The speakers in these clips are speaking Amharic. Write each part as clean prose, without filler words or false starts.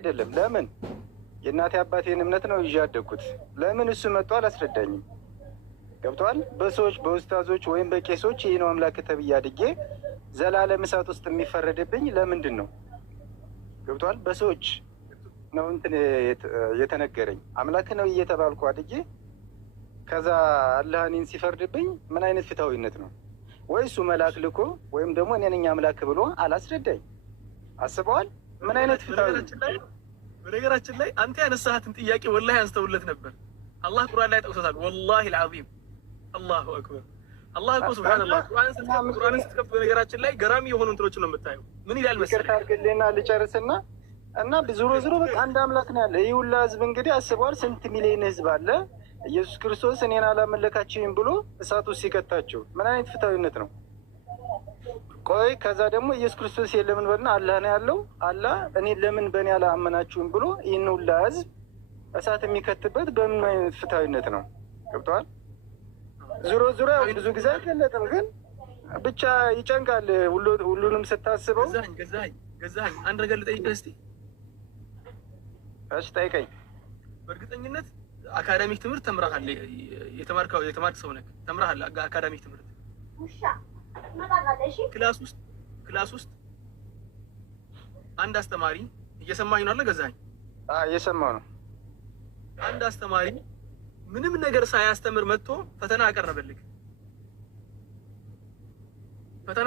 አይደለም። ለምን የእናቴ አባቴን እምነት ነው ይዤ ያደግኩት። ለምን እሱ መጥቶ አላስረዳኝም? ገብቷል። በሰዎች በኡስታዞች ወይም በቄሶች ይህ ነው አምላክ ተብዬ አድጌ ዘላለም እሳት ውስጥ የሚፈረድብኝ ለምንድን ነው? ገብቷል። በሰዎች ነው እንትን የተነገረኝ አምላክ ነው እየተባልኩ አድጌ ከዛ አላህ እኔን ሲፈርድብኝ ምን አይነት ፍትሃዊነት ነው? ወይ እሱ መልአክ ልኮ ወይም ደግሞ እኔ ነኝ አምላክ ብሎ አላስረዳኝ። አስበዋል? ምን አይነት ፍትሃዊነት? በነገራችን ላይ አንተ ያነሳሃትን ጥያቄ ወላሂ አንስተውለት ነበር። አላህ ቁርአን ላይ ጠቅሶታል። ወላሂ አልዓዚም አላሁ አክበር። አላህ እኮ ሱብሃንአላህ ቁርአንን ስትከፍት በነገራችን ላይ ገራሚ የሆኑ እንትኖችን ነው የምታየው። ምን ይላል መሰለህ? ይቅርታ አድርግልኝና ልጨርስና እና ዞሮ ዞሮ በቃ አንድ አምላክ ነው ያለ። ይህ ሁላ ህዝብ እንግዲህ አስበዋል። ስንት ሚሊዮን ህዝብ አለ። ኢየሱስ ክርስቶስ እኔን አላመለካችሁም ብሎ እሳት ውስጥ ሲከታቸው ምን አይነት ፍትሃዊነት ነው? ቆይ ከዛ ደግሞ ኢየሱስ ክርስቶስ የለምን በልና አላህ ነው ያለው። አላህ እኔን ለምን በእኔ አላመናችሁም ብሎ ይህን ሁላ ህዝብ እሳት የሚከትበት በምን አይነት ፍትሃዊነት ነው? ገብተዋል። ዞሮ ዞሮ ያው ብዙ ጊዜ አይገለጥም፣ ግን ብቻ ይጨንቃል። ሁሉንም ስታስበው ገዛኸኝ አንድ ነገር ልጠይቅህ እስኪ። እሺ ጠይቀኝ። በእርግጠኝነት አካዳሚክ ትምህርት ተምረሃል። የተማርክ ሰው ነህ። ተምረሃል አካዳሚክ ትምህርት። ክላስ ውስጥ አንድ አስተማሪ እየሰማኝ ነው አለ ገዛኸኝ? እየሰማሁ ነው። አንድ አስተማሪ ምንም ነገር ሳያስተምር መጥቶ ፈተና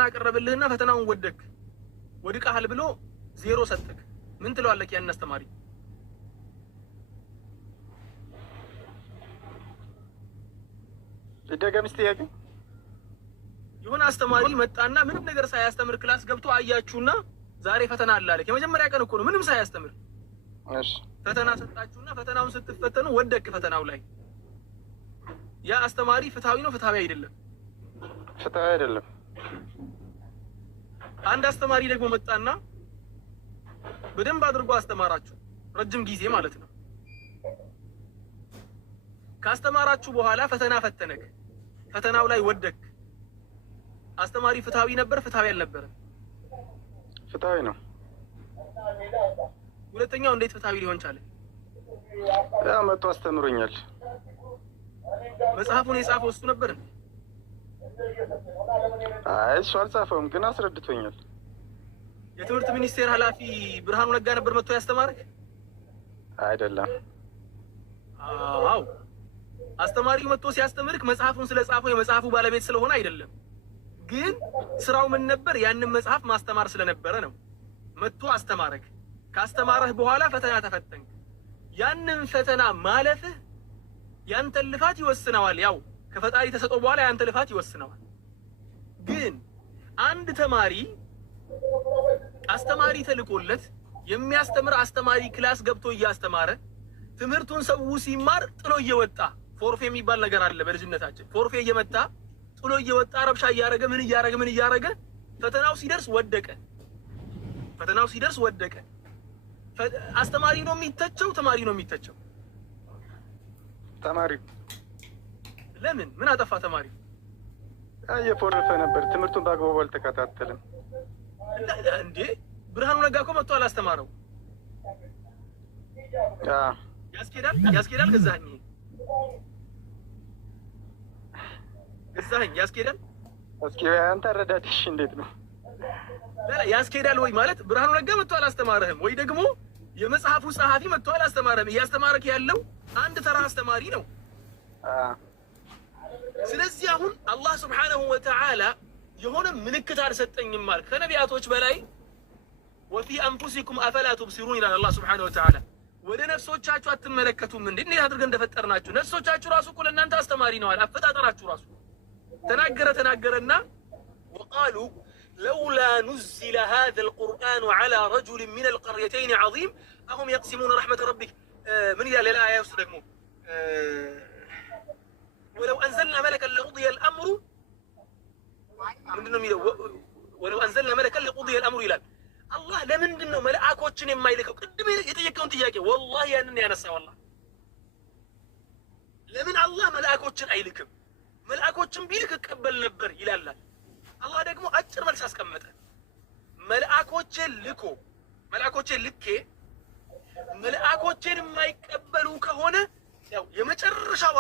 አቀረበልህና ፈተናውን ወድቀሃል ብሎ 0 ሰጠክ። ምን ትለዋለህ ያን አስተማሪ? ይደገም እስቲ ያቂ። የሆነ አስተማሪ መጣና ምንም ነገር ሳያስተምር ክላስ ገብቶ አያችሁና ዛሬ ፈተና አለ አለክ። የመጀመሪያ ቀን እኮ ነው ምንም ሳያስተምር። እሺ ፈተና ሰጣችሁና ፈተናውን ስትፈተኑ ወደክ ፈተናው ላይ። ያ አስተማሪ ፍትሃዊ ነው ፍትሃዊ አይደለም? ፍትሃዊ አይደለም። አንድ አስተማሪ ደግሞ መጣና በደንብ አድርጎ አስተማራችሁ፣ ረጅም ጊዜ ማለት ነው። ካስተማራችሁ በኋላ ፈተና ፈተነክ፣ ፈተናው ላይ ወደክ። አስተማሪ ፍትሃዊ ነበር ፍትሃዊ አልነበረም? ፍትሃዊ ነው። ሁለተኛው እንዴት ፍትሃዊ ሊሆን ቻለ? ያ መጥቶ አስተምሮኛል። መጽሐፉን የጻፈው እሱ ነበር? አይ እሱ አልጻፈውም፣ ግን አስረድቶኛል። የትምህርት ሚኒስቴር ኃላፊ ብርሃኑ ነጋ ነበር መጥቶ ያስተማረክ? አይደለም። አዎ አስተማሪው መጥቶ ሲያስተምርክ መጽሐፉን ስለጻፈው የመጽሐፉ ባለቤት ስለሆነ አይደለም። ግን ስራው ምን ነበር? ያንን መጽሐፍ ማስተማር ስለነበረ ነው። መጥቶ አስተማረክ። ካስተማረህ በኋላ ፈተና ተፈተንክ። ያንን ፈተና ማለፍህ ያንተን ልፋት ይወስነዋል። ያው ከፈጣሪ ተሰጠው በኋላ ያንተ ልፋት ይወስነዋል። ግን አንድ ተማሪ አስተማሪ ተልቆለት የሚያስተምር አስተማሪ ክላስ ገብቶ እያስተማረ ትምህርቱን ሰው ሲማር ጥሎ እየወጣ ፎርፌ የሚባል ነገር አለ በልጅነታችን። ፎርፌ እየመታ ጥሎ እየወጣ ረብሻ እያረገ ምን እያረገ ፈተናው ሲደርስ ወደቀ። አስተማሪ ነው የሚተቸው? ተማሪ ነው የሚተቸው? ተማሪ። ለምን? ምን አጠፋ ተማሪ? እየፎረፈ ነበር፣ ትምህርቱን በአግባቡ አልተከታተለም። እንዴ ብርሃኑ ነጋ እኮ መጥቶ አላስተማረው? ያስኬዳል? ገዛኸኝ ያስኬዳል? እስኪ አንተ አረዳድሽ እንዴት ነው? ያስኬዳል ወይ ማለት ብርሃኑ ነጋ መጥቶ አላስተማረህም ወይ ደግሞ የመጽሐፉ ጸሐፊ መጥቶ አላስተማረህም። እያስተማረክ ያለው አንድ ተራ አስተማሪ ነው። ስለዚህ አሁን አላህ ሱብሓነሁ ወተዓላ የሆነ ምልክት አልሰጠኝም ማለት ከነቢያቶች በላይ ወፊ አንፉሲኩም አፈላ ቱብሲሩን ይላል አላህ ሱብሓነሁ ወተዓላ። ወደ ነፍሶቻችሁ አትመለከቱም እንዴ? እንዴት አድርገን እንደፈጠርናችሁ ነፍሶቻችሁ ራሱ እኮ ለእናንተ አስተማሪ ነው አለ። አፈጣጠራችሁ ራሱ ተናገረና ወቃሉ ለውላ ኑዚለ ሃዘል ቁርአኑ ዐላ ረጁሊን ሚነል ቀርየተይኒ ዐዚም አሁም የቅሲሙነ ረሕመተ ረቢክ። ምን ይላል ሌላ አያ ውስጥ ደግሞ ወለው አንዘልና መለከን ለቁድየል አምሩ ምንድን ነው የሚለው? ወለው አንዘልና መለከን ለቁድየል አምሩ ይላል። አላህ ለምንድን ነው መልአኮችን የማይልከው? ቅድም የጠየቀውን ጥያቄ ወላሂ ያንን ያነሳው አላህ። ለምን አላህ መልአኮችን አይልክም? መልአኮችን ቢልክ እቀበል ነበር ይላል። አላህ ደግሞ አጭር መልስ አስቀመጠ። መልአኮችን ልኬ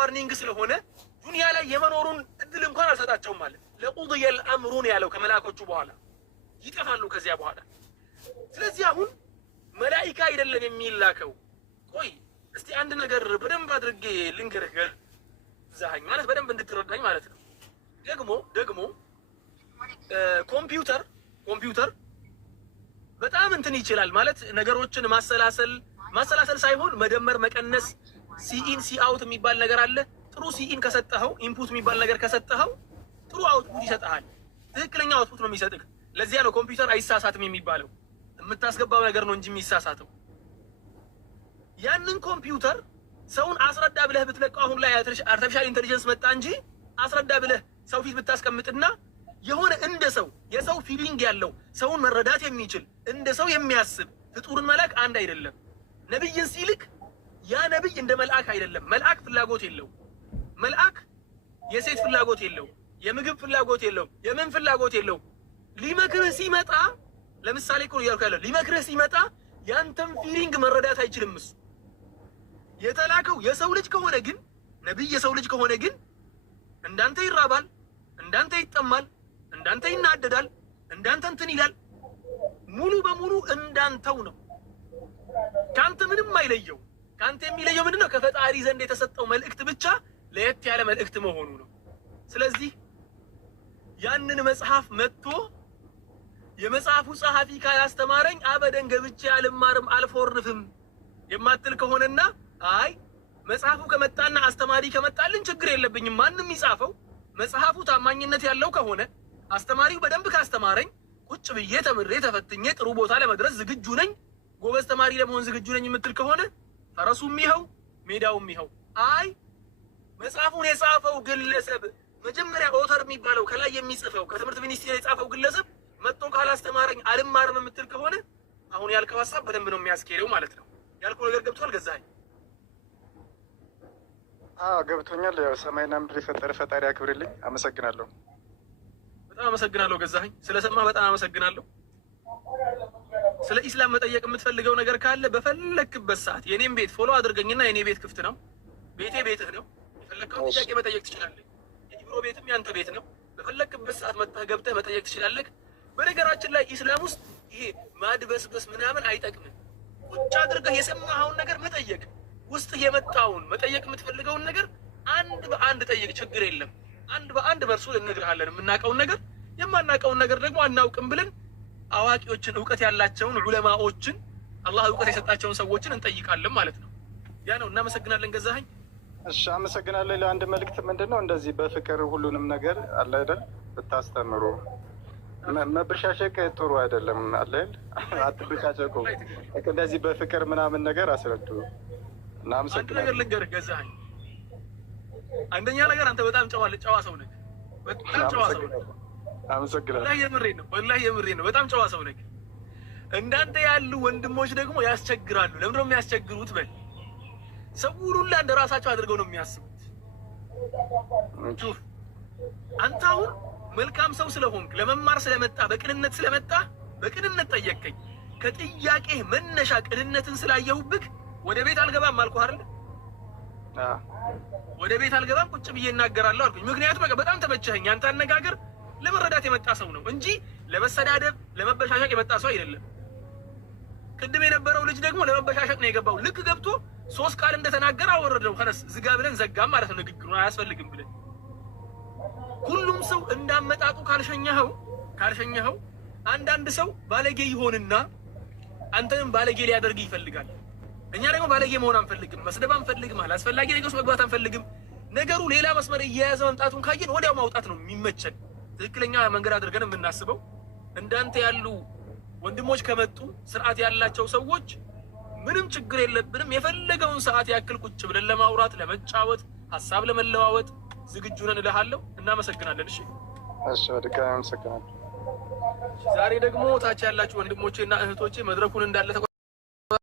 ዋርኒንግ ስለሆነ ዱንያ ላይ የመኖሩን እድል እንኳን አልሰጣቸውም ማለት ለቁድየል አምሩን ያለው ከመላእክቶቹ በኋላ ይጠፋሉ ከዚያ በኋላ። ስለዚህ አሁን መላኢካ አይደለም የሚላከው። ቆይ እስቲ አንድ ነገር በደንብ አድርጌ ልንገርህ ገዛኸኝ ማለት በደንብ እንድትረዳኝ ማለት ነው። ደግሞ ኮምፒውተር በጣም እንትን ይችላል ማለት ነገሮችን ማሰላሰል ሳይሆን መደመር፣ መቀነስ፣ ሲኢን ሲአውት የሚባል ነገር አለ። ጥሩ ሲኢን ከሰጠኸው ኢንፑት የሚባል ነገር ከሰጠኸው ጥሩ አውትፑት ይሰጥሃል። ትክክለኛ አውትፑት ነው የሚሰጥህ። ለዚያ ነው ኮምፒውተር አይሳሳትም የሚባለው። የምታስገባው ነገር ነው እንጂ የሚሳሳተው። ያንን ኮምፒውተር ሰውን አስረዳ ብለህ ብትለቀው አሁን ላይ አርቲፊሻል ኢንተሊጀንስ መጣ እንጂ አስረዳ ብለህ ሰው ፊት ብታስቀምጥና የሆነ እንደ ሰው የሰው ፊሊንግ ያለው ሰውን መረዳት የሚችል እንደ ሰው የሚያስብ ፍጡርን መልአክ አንድ አይደለም። ነብይን ሲልክ ያ ነብይ እንደ መልአክ አይደለም። መልአክ ፍላጎት የለው። መልአክ የሴት ፍላጎት የለው፣ የምግብ ፍላጎት የለው፣ የምን ፍላጎት የለው። ሊመክርህ ሲመጣ ለምሳሌ እኮ ያልኩ ያለው ሊመክርህ ሲመጣ ያንተም ፊሊንግ መረዳት አይችልም። እሱ የተላከው የሰው ልጅ ከሆነ ግን ነብይ የሰው ልጅ ከሆነ ግን እንዳንተ ይራባል፣ እንዳንተ ይጠማል፣ እንዳንተ ይናደዳል፣ እንዳንተ እንትን ይላል። ሙሉ በሙሉ እንዳንተው ነው። ካንተ ምንም አይለየው። ካንተ የሚለየው ምንድነው? ከፈጣሪ ዘንድ የተሰጠው መልእክት ብቻ ለየት ያለ መልእክት መሆኑ ነው። ስለዚህ ያንን መጽሐፍ መጥቶ የመጽሐፉ ጸሐፊ ካላስተማረኝ አበደን ገብቼ አልማርም አልፎርፍም የማትል ከሆነና አይ መጽሐፉ ከመጣና አስተማሪ ከመጣልን ችግር የለብኝም ማንም ይጻፈው፣ መጽሐፉ ታማኝነት ያለው ከሆነ አስተማሪው በደንብ ካስተማረኝ ቁጭ ብዬ ተምሬ ተፈትኜ ጥሩ ቦታ ለመድረስ ዝግጁ ነኝ፣ ጎበዝ ተማሪ ለመሆን ዝግጁ ነኝ የምትል ከሆነ ፈረሱም ይኸው ሜዳውም ይኸው። አይ መጽሐፉን የጻፈው ግለሰብ መጀመሪያ ኦተር የሚባለው ከላይ የሚጽፈው ከትምህርት ሚኒስቴር የጻፈው ግለሰብ መጥቶ ካላስተማረኝ አልማርም የምትል ከሆነ አሁን ያልከው ሀሳብ በደንብ ነው የሚያስኬደው ማለት ነው። ያልከው ነገር ገብቷል ገዛኸኝ? ገብቶኛል። ያው ሰማይና ምድር የፈጠረ ፈጣሪ አክብርልኝ። አመሰግናለሁ። በጣም አመሰግናለሁ ገዛኸኝ። ስለሰማህ በጣም አመሰግናለሁ። ስለ ኢስላም መጠየቅ የምትፈልገው ነገር ካለ በፈለክበት ሰዓት የኔም ቤት ፎሎ አድርገኝና የኔ ቤት ክፍት ነው። ቤቴ ቤትህ ነው። የፈለከውን ጥያቄ መጠየቅ ትችላለህ። የኢብሮ ቤትም ያንተ ቤት ነው። በፈለክበት ሰዓት መጥተህ ገብተህ መጠየቅ ትችላለህ። በነገራችን ላይ ኢስላም ውስጥ ይሄ ማድበስበስ ምናምን አይጠቅምም። ቁጭ አድርገህ የሰማኸውን ነገር መጠየቅ፣ ውስጥ የመጣውን መጠየቅ የምትፈልገውን ነገር አንድ በአንድ ጠይቅ፣ ችግር የለም። አንድ በአንድ በእርሱ እንነግርሃለን። የምናውቀውን ነገር የማናውቀውን ነገር ደግሞ አናውቅም ብለን አዋቂዎችን እውቀት ያላቸውን ዑለማዎችን አላህ እውቀት የሰጣቸውን ሰዎችን እንጠይቃለን ማለት ነው። ያ ነው። እናመሰግናለን ገዛኸኝ። እሺ አመሰግናለሁ። ለአንድ መልእክት ምንድነው እንደዚህ በፍቅር ሁሉንም ነገር አለ አይደል ብታስተምሩ። መበሻሸቅ ጥሩ አይደለም አለ አይደል? አትበሻሸቁ። እንደዚህ በፍቅር ምናምን ነገር አስረዱ። አንድ ነገር ልንገርህ ገዛኸኝ። አንደኛ ነገር አንተ በጣም ጨዋ ሰው ነህ። በጣም ጨዋ ሰው ነህ። አመሰግናለሁ። ወላሂ የምሬን ነው። በጣም ጨዋ ሰው ነህ። እንዳንተ ያሉ ወንድሞች ደግሞ ያስቸግራሉ። ለምንድን ነው የሚያስቸግሩት? በል ሰውን ሁላ እንደ ራሳቸው አድርገው ነው የሚያስቡት። አንተ አሁን መልካም ሰው ስለሆንክ ለመማር ስለመጣ በቅንነት ስለመጣ በቅንነት ጠየቀኝ። ከጥያቄ መነሻ ቅንነትን ስላየሁብህ ወደ ቤት አልገባም አልኩህ አይደል? ወደ ቤት አልገባም ቁጭ ብዬ እናገራለሁ አልኩኝ። ምክንያቱም በጣም ተመቸኸኝ። አንተ አነጋገር ለመረዳት የመጣ ሰው ነው እንጂ ለመሰዳደብ ለመበሻሸቅ የመጣ ሰው አይደለም። ቅድም የነበረው ልጅ ደግሞ ለመበሻሸቅ ነው የገባው። ልክ ገብቶ 3 ቃል እንደተናገረ አወረደው። ከነስ ዝጋ ብለን ዘጋም ማለት ነው። ንግግሩን አያስፈልግም ብለን ሁሉም ሰው እንዳመጣጡ ካልሸኘኸው አንዳንድ ሰው ባለጌ ይሆንና አንተንም ባለጌ ሊያደርግ ይፈልጋል። እኛ ደግሞ ባለጌ መሆን አንፈልግም፣ መስደብ አንፈልግም፣ አላስፈላጊ ነገር ውስጥ መግባት አንፈልግም። ነገሩ ሌላ መስመር እየያዘ መምጣቱን ካየን ወዲያው ማውጣት ነው የሚመቸን። ትክክለኛ መንገድ አድርገን የምናስበው። እንዳንተ ያሉ ወንድሞች ከመጡ ስርዓት ያላቸው ሰዎች ምንም ችግር የለብንም። የፈለገውን ሰዓት ያክል ቁጭ ብለን ለማውራት ለመጫወት፣ ሀሳብ ለመለዋወጥ ዝግጁ ነን እልሃለሁ። እናመሰግናለን። እሺ በድጋሚ አመሰግናለሁ። ዛሬ ደግሞ ታች ያላችሁ ወንድሞቼና እህቶቼ መድረኩን እንዳለ